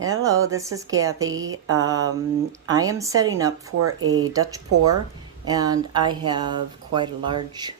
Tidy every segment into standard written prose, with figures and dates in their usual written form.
Hello, this is Kathy. I am setting up for a Dutch pour, and I have quite a large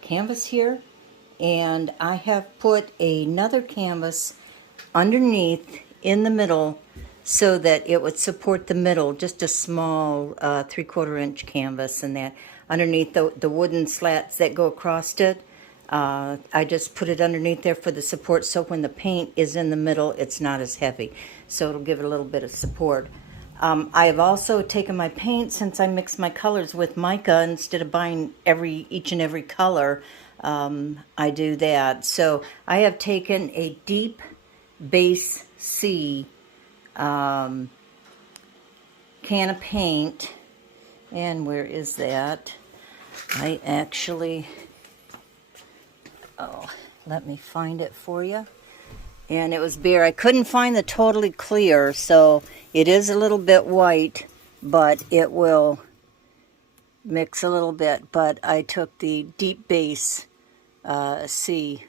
canvas here, and I have put another canvas underneath in the middle so that it would support the middle, just a small 3/4 inch canvas, and that underneath the wooden slats that go across it. I just put it underneath there for the support, so when the paint is in the middle, it's not as heavy. So it'll give it a little bit of support. I have also taken my paint, since I mix my colors with mica, instead of buying each and every color, I do that. So I have taken a deep base C can of paint, and where is that? I actually... Oh, let me find it for you. And it was bare. I couldn't find the totally clear, so it is a little bit white, but it will mix a little bit. But I took the deep base C,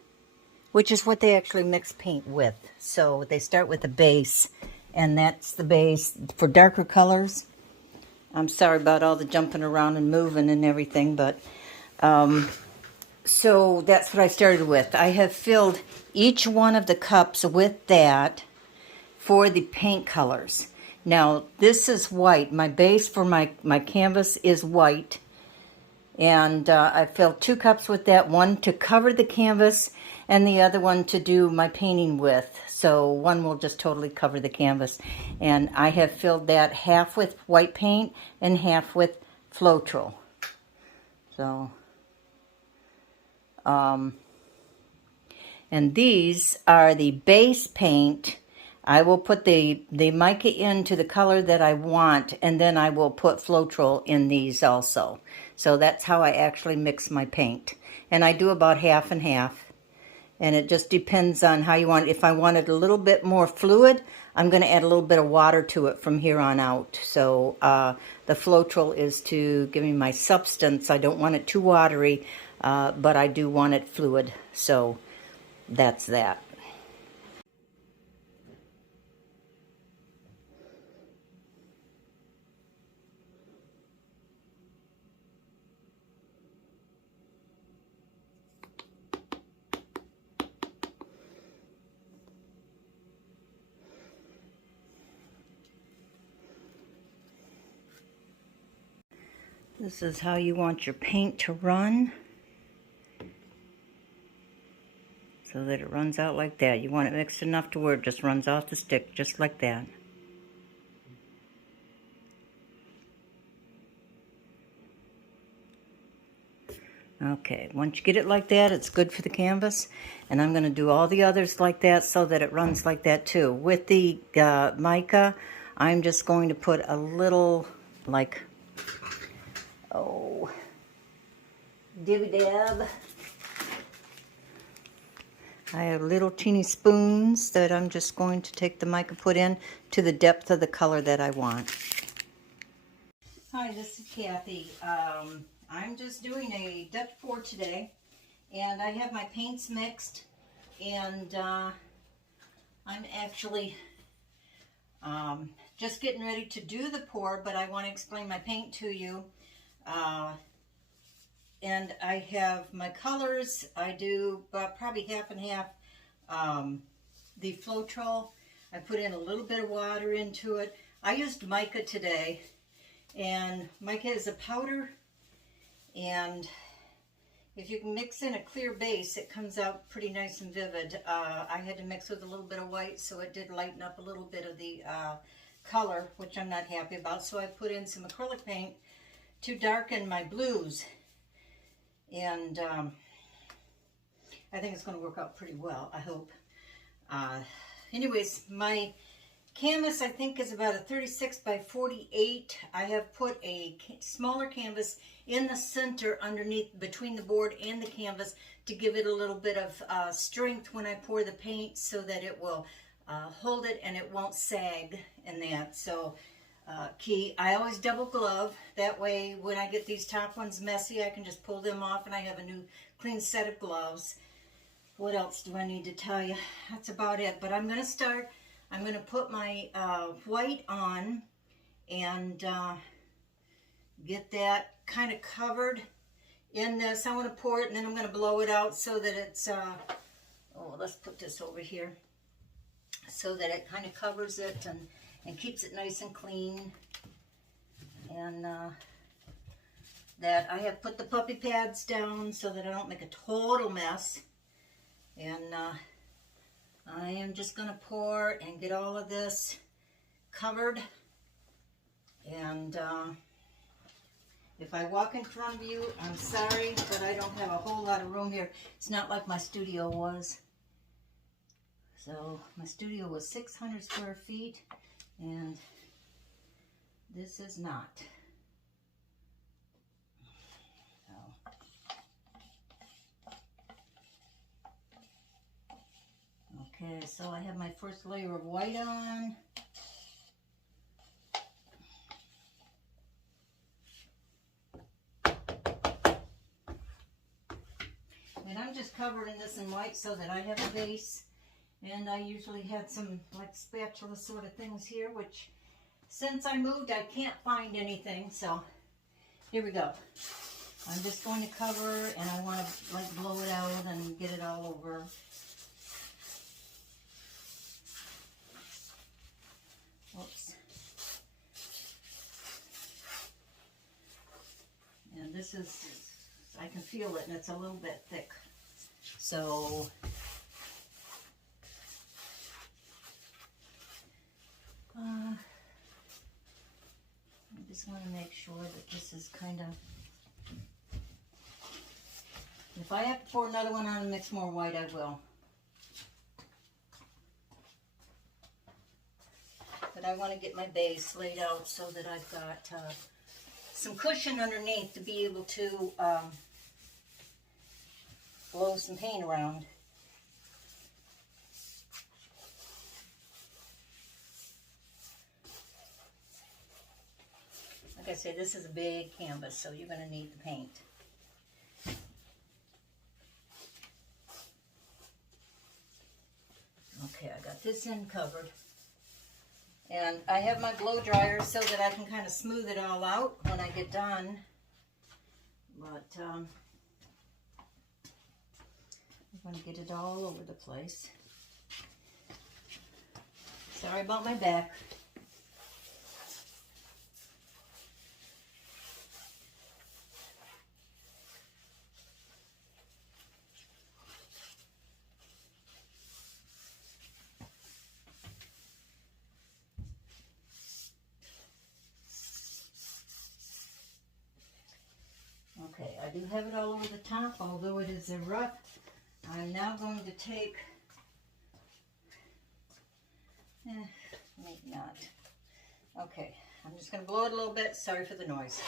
which is what they actually mix paint with. So they start with the base, and that's the base for darker colors. I'm sorry about all the jumping around and moving and everything, but... So that's what I started with. I have filled each one of the cups with that for the paint colors. Now, this is white. My base for my canvas is white. And I filled 2 cups with that, one to cover the canvas and the other one to do my painting with. So one will just totally cover the canvas. And I have filled that half with white paint and half with Floetrol. So... and these are the base paint. I will put the mica into the color that I want, and then I will put Floetrol in these also. So that's how I actually mix my paint. And I do about half and half. And it just depends on how you want it. If I want it a little bit more fluid, I'm going to add a little bit of water to it from here on out. So the Floetrol is to give me my substance. I don't want it too watery. But I do want it fluid, so that's that. This is how you want your paint to run, so that it runs out like that. You want it mixed enough to where it just runs off the stick, just like that. Okay, once you get it like that, it's good for the canvas. And I'm going to do all the others like that so that it runs like that too. With the mica, I'm just going to put a little, like, dibby-dab. I have little teeny spoons that I'm just going to take the mica, put in to the depth of the color that I want. Hi, this is Kathy. I'm just doing a Dutch pour today, and I have my paints mixed, and I'm actually just getting ready to do the pour, but I want to explain my paint to you. And I have my colors. I do probably half and half. The Floetrol, I put in a little bit of water into it. I used mica today, and mica is a powder, and if you can mix in a clear base, it comes out pretty nice and vivid. I had to mix with a little bit of white, so it did lighten up a little bit of the color, which I'm not happy about. So I put in some acrylic paint to darken my blues. And I think it's going to work out pretty well, I hope. Anyways, my canvas, I think, is about a 36 by 48. I have put a smaller canvas in the center underneath, between the board and the canvas, to give it a little bit of strength when I pour the paint, so that it will hold it and it won't sag in that. So key, I always double glove. That way when I get these top ones messy, I can just pull them off and I have a new clean set of gloves. What else do I need to tell you? That's about it. But I'm going to start. I'm going to put my white on and get that kind of covered in this. I want to pour it and then I'm going to blow it out so that it's, oh, let's put this over here, so that it kind of covers it and keeps it nice and clean. And that I have put the puppy pads down so that I don't make a total mess. And I am just going to pour and get all of this covered. And if I walk in front of you, I'm sorry, but I don't have a whole lot of room here. It's not like my studio was. So my studio was 600 square feet, and this is not. Okay, so I have my first layer of white on. And I'm just covering this in white so that I have a base. And I usually had some like spatula sort of things here, which since I moved I can't find anything. So here we go. I'm just going to cover, and I want to like blow it out and get it all over. Oops. And this is, I can feel it, and it's a little bit thick. So I just want to make sure that this is kind of, if I have to pour another one on and mix more white, I will. But I want to get my base laid out so that I've got some cushion underneath to be able to blow some paint around. Like I said, this is a big canvas, so you're going to need the paint. Okay, I got this end covered. And I have my blow dryer so that I can kind of smooth it all out when I get done. But I'm going to get it all over the place. Sorry about my back. Okay, I do have it all over the top, although it is a rough. I'm now going to take, maybe not. Okay, I'm just going to blow it a little bit. Sorry for the noise.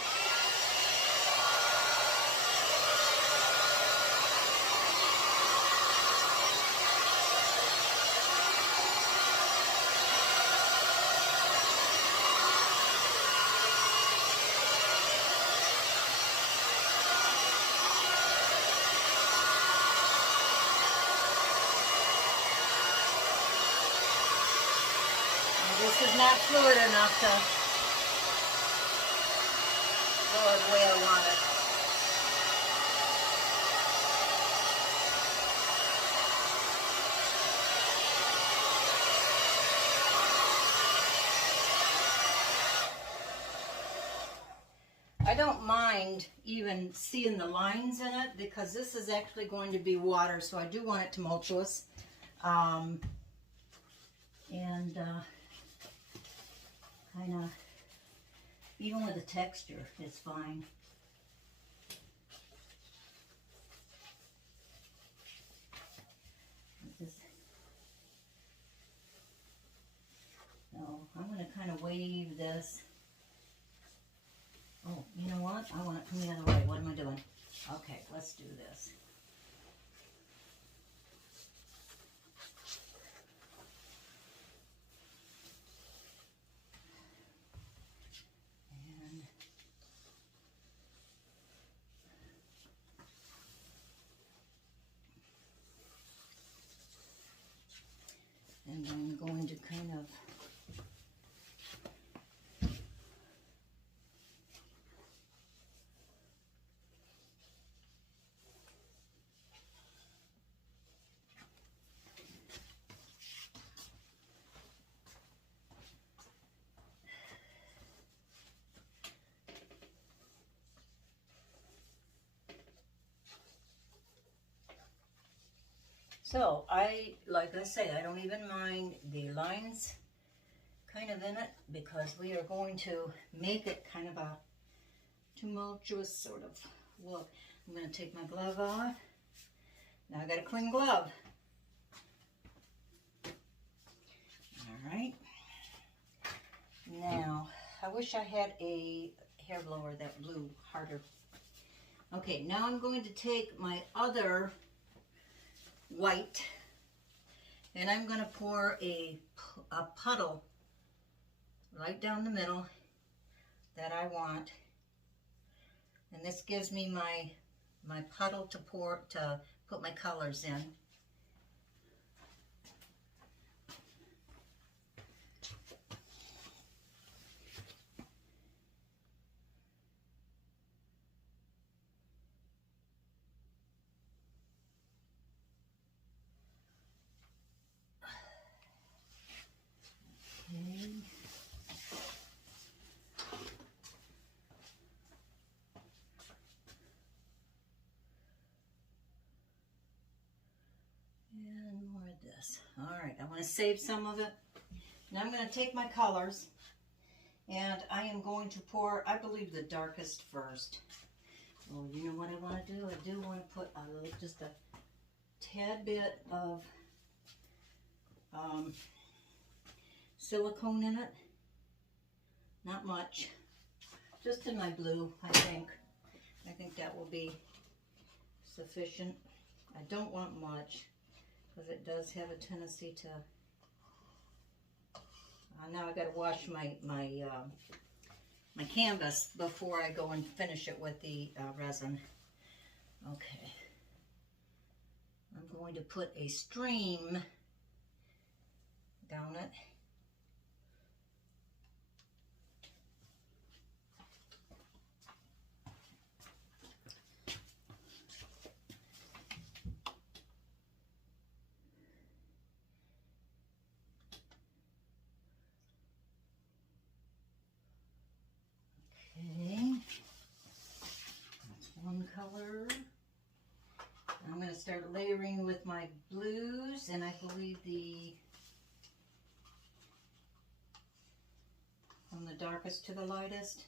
This is not fluid enough to go the way I want it. I don't mind even seeing the lines in it because this is actually going to be water, so I do want it tumultuous. Kind of, even with the texture, it's fine. No, I'm going to kind of wave this. Oh, you know what? I want it from the other way. What am I doing? Okay, let's do this. And I'm going to kind of so like I say, I don't even mind the lines kind of in it because we are going to make it kind of a tumultuous sort of look. I'm going to take my glove off. Now I got a clean glove. All right. Now, I wish I had a hair blower that blew harder. Okay, now I'm going to take my other white and I'm going to pour a puddle right down the middle that I want. And this gives me my puddle to put my colors in. Okay. And more of this. All right, I want to save some of it. Now I'm going to take my colors and I am going to pour, I believe, the darkest first. Oh, you know what I want to do? I do want to put just a tad bit of silicone in it. Not much. Just in my blue, I think. I think that will be sufficient. I don't want much because it does have a tendency to... now I got to wash my canvas before I go and finish it with the resin. Okay. I'm going to put a stream down it. Okay, that's one color. I'm going to start layering with my blues, and I believe from the darkest to the lightest.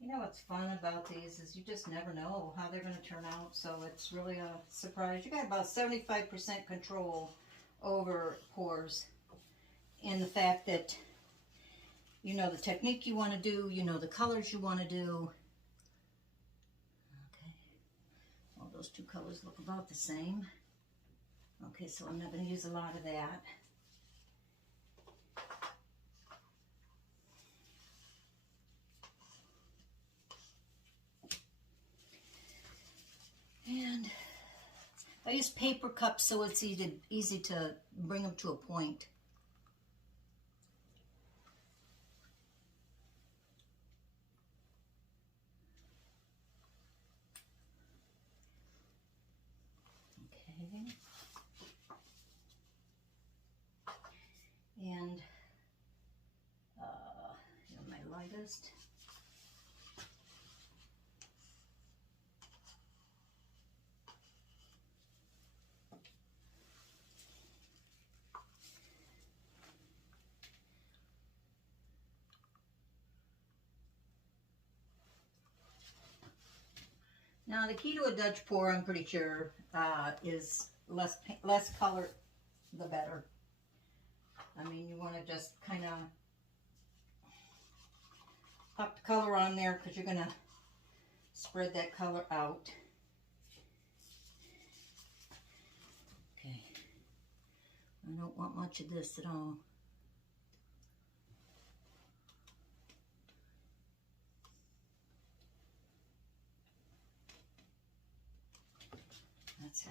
You know what's fun about these is you just never know how they're going to turn out, so it's really a surprise. You got about 75% control over pours in the fact that you know the technique you want to do, you know the colors you want to do. Okay, well, those two colors look about the same. Okay, so I'm not going to use a lot of that. And I use paper cups so it's easy to bring them to a point. Okay. And my lightest. Now the key to a Dutch pour, I'm pretty sure, is less color, the better. I mean, you want to just kind of pop the color on there because you're going to spread that color out. Okay, I don't want much of this at all. That's it.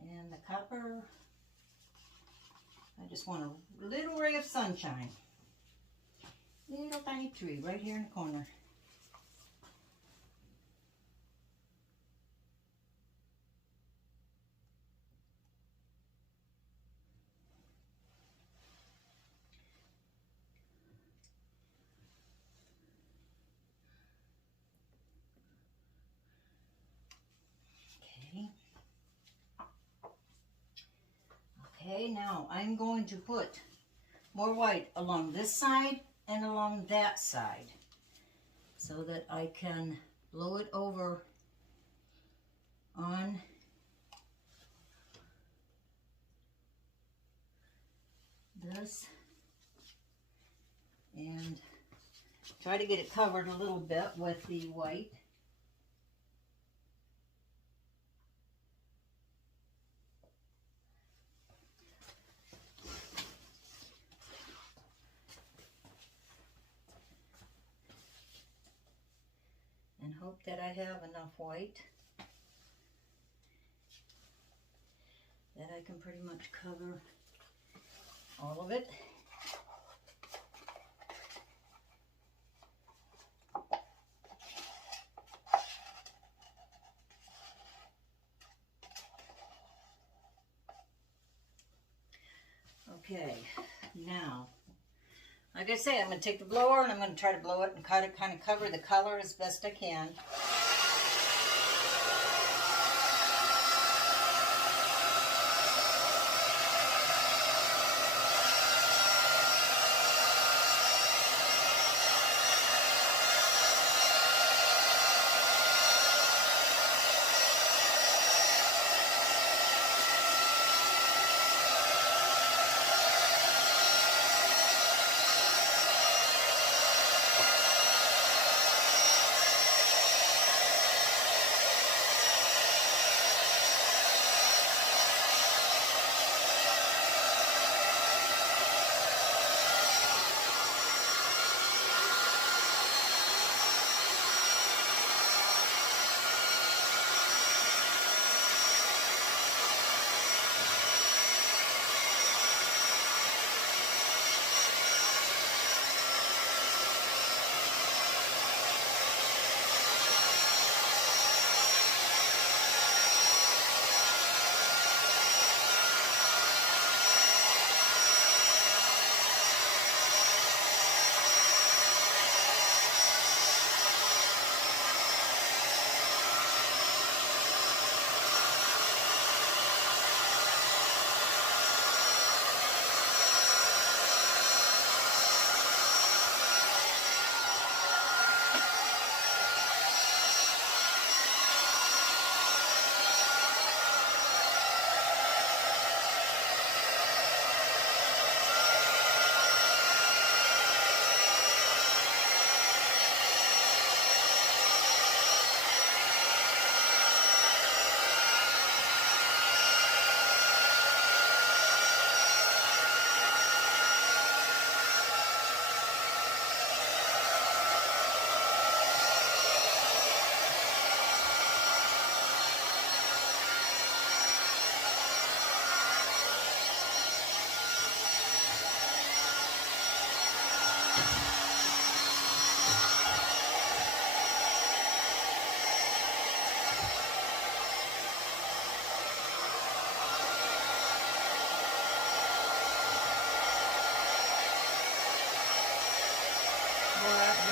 And the copper, I just want a little ray of sunshine. Little tiny tree right here in the corner. Okay. Okay, now I'm going to put more white along this side and along that side so that I can blow it over on this and try to get it covered a little bit with the white. And hope that I have enough white that I can pretty much cover all of it. Okay, now, like I say, I'm going to take the blower and I'm going to try to blow it and kind of cover the color as best I can.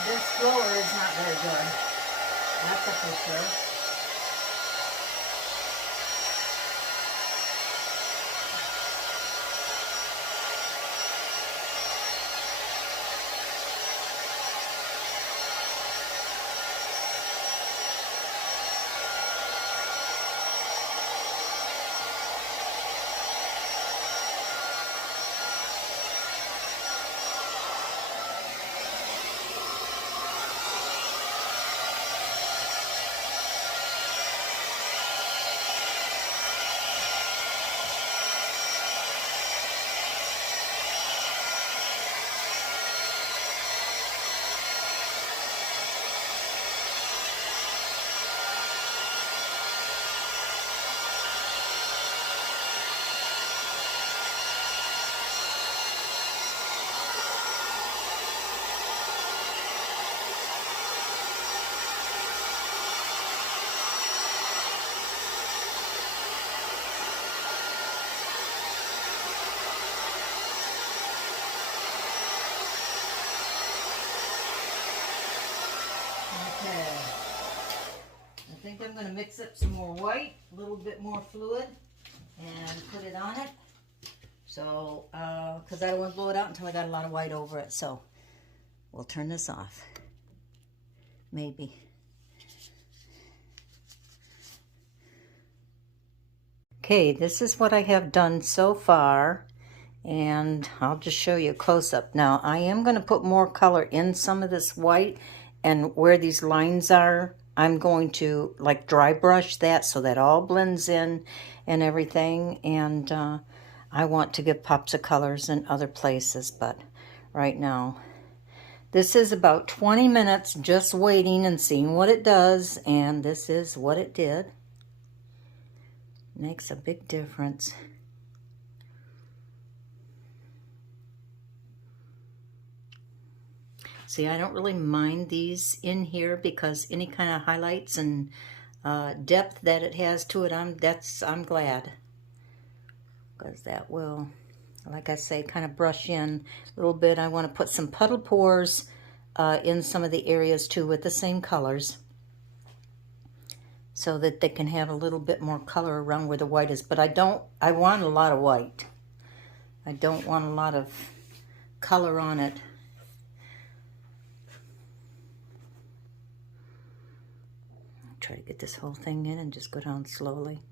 This blower is not very good. That's for sure. I'm going to mix up some more white, a little bit more fluid, and put it on it. So, because I don't want to blow it out until I got a lot of white over it. So, we'll turn this off. Maybe. Okay, this is what I have done so far. And I'll just show you a close-up. Now, I am going to put more color in some of this white. And where these lines are, I'm going to like dry brush that so that all blends in and everything. And I want to give pops of colors in other places, but right now, this is about 20 minutes just waiting and seeing what it does. And this is what it did. Makes a big difference. See, I don't really mind these in here because any kind of highlights and depth that it has to it, I'm glad, because that will, like I say, kind of brush in a little bit. I want to put some puddle pores in some of the areas too with the same colors, so that they can have a little bit more color around where the white is. But I want a lot of white. I don't want a lot of color on it. Try to get this whole thing in and just go down slowly.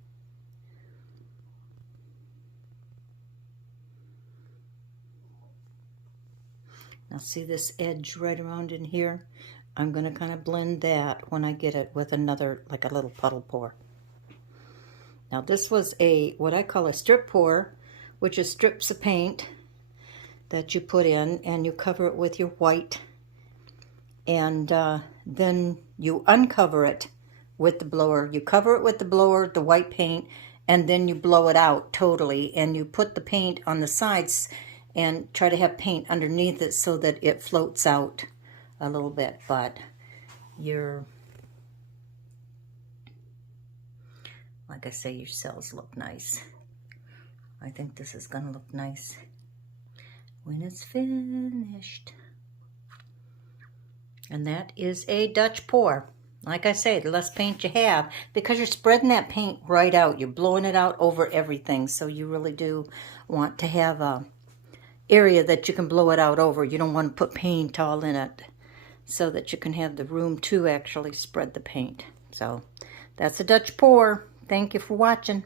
Now see this edge right around in here? I'm going to kind of blend that when I get it with another, like a little puddle pour. Now this was what I call a strip pour, which is strips of paint that you put in and you cover it with your white. And then you uncover it with the blower. You cover it with the blower, the white paint, and then you blow it out totally. And you put the paint on the sides and try to have paint underneath it so that it floats out a little bit. But like I say, your cells look nice. I think this is going to look nice when it's finished. And that is a Dutch pour. Like I say, the less paint you have, because you're spreading that paint right out. You're blowing it out over everything. So you really do want to have a area that you can blow it out over. You don't want to put paint all in it, so that you can have the room to actually spread the paint. So that's a Dutch pour. Thank you for watching.